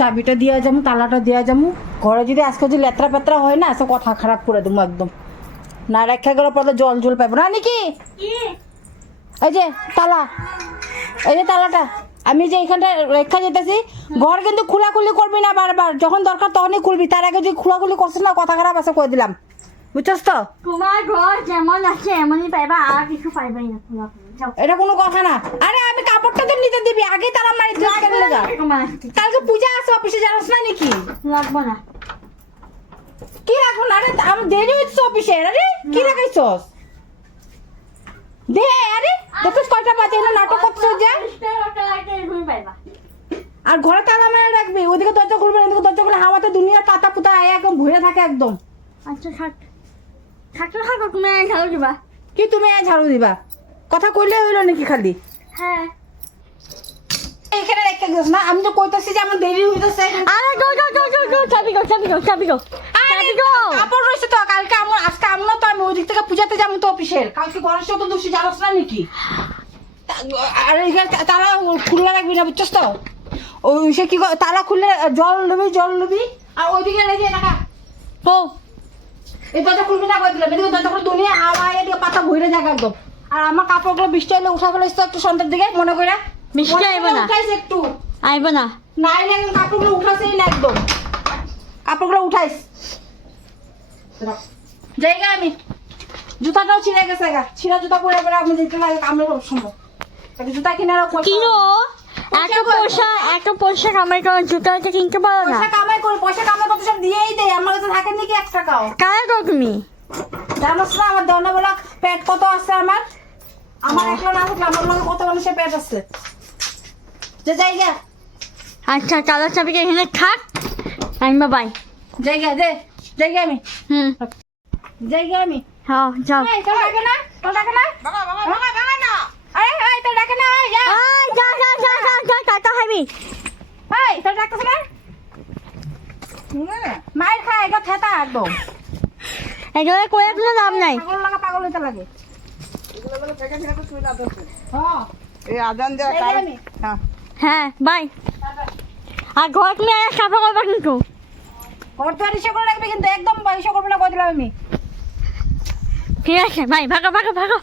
চাবিটা দিয়া যাবো, তালাটা দিয়া যাবো। ঘরে যদি আজকে যদি লেত্রা পেত্রা হয় না, সে কথা খারাপ করে দেবো একদম। না রেখা গেলে পরে জল জল পাইবো না নাকি। এই যে তালা, এই যে তালাটা আমি যে এখানটা রেখা যেতেছি, ঘর কিন্তু খোলাখুলি করবি না বারবার, যখন দরকার তখনই খুলবি, তার আগে যদি খোলাখুলি করছিস না কথা খারাপ আছে কই দিলাম, বুঝছস তো। তোমার ঘর যেমন আছে এমনই পাইবা, আর কিছু পাইবাই না খোলাখুলি। যাও। এটা কোনো কথা না। আরে আমি কাপড়টা তো নিতে দিবি, আগে তালা মারি দিস কেন লাগা? তোমার কালকে পূজা আছে অফিসে, জানাস না নাকি? লাগবো না। কি রাখবো না? আরে আমি দেরি হচ্ছে অফিসে। আরে কি রাখাইছস? দে। আরে দেখছিস কয়টা বাজে, এখানে নাটক করছিস যে। এরকমই পাইবা। আর ঘরে তালা মেরে রাখবি, ওইদিকে দরজা খুলবে না, এদিকে দরজা খুলে হাওয়াতে দুনিয়ার পাতা পুতা আয় একদম ভরে থাকে একদম। আচ্ছা থাক, থাকতে থাকো, তুমি ঝাড়ু দিবা। কি তুমি ঝাড়ু দিবা? কথা কইলে হইলো নাকি খালি? হ্যাঁ। এখানে রেখে গেছ না, আমি তো কইতাছি যে আমার দেরি হইতেছে। আরে গো গো গো গো গো, চাবি গো চাবি গো চাবি গো চাবি গো। কাপড় রয়েছে তো, কালকে আমার আজকে আমরা তো আমি ওই দিক থেকে পূজাতে যাবো তো অফিসের, কালকে গণেশ চতুর্দশী জানাস না নাকি? আর এখানে তালা খুলে রাখবি না, বুঝছস তো। ওই সে কি তালা খুললে জল লবি আর ওইদিকে রেখে রাখা তো। এই দরজা খুলবি না কই দিলাম, এদিকে দরজা খুলে দুনিয়া হাওয়া এদিকে পাতা ভরে যাক একদম। আর আমার কাপড়গুলো বৃষ্টি হলে উঠা ফেলে একটু সন্ধ্যার দিকে মনে করে। বৃষ্টি আইবে না। উঠাইছে একটু আইবে না। নাইলে কাপড়গুলো উঠাছেই না একদম, কাপড়গুলো উঠাইস জায়গা। আমি জুতাটাও ছিঁড়ে গেছে গা, ছিঁড়া জুতা পরে পরে আমি যেতে লাগে কামড়ে সম্ভব। জুতা কিনার কিনো একটা পয়সা কামাই করে জুতা হয়তো কিনতে পারো না। পয়সা কামাই করতে সব দিয়েই দেয়, আমার কাছে থাকে নাকি 1 টাকাও। কারে গো তুমি জানোস না আমার দেওয়ানা পেট কত আছে আমার একলা না থাকলে আমার লগে কত মানুষের পেট আছে। যে জায়গা। আচ্ছা কালার চাবিকে এখানে থাক, আমি বাই। জায়গা আমি জায়গা আমি। হ্যাঁ যাও। এই তোর ডাকে না আরে এই তোর ডাকে না, যা যা যা যা যা যা কাটা খাবি। এই তোর ডাকতেছ না, মায়ের খায় এটা থেতা একদম। এগুলো করে কোনো লাভ নাই। পাগল হইতে লাগে। হ্যাঁ বাই। আর ঘর তুমি সাফা করবা কিন্তু। ঘর তো ইসে করে রাখবে কিন্তু একদম ইসে করবে না কই দিলাম আমি। ঠিক আছে বাই, ভাগো ভাগো ভাগো।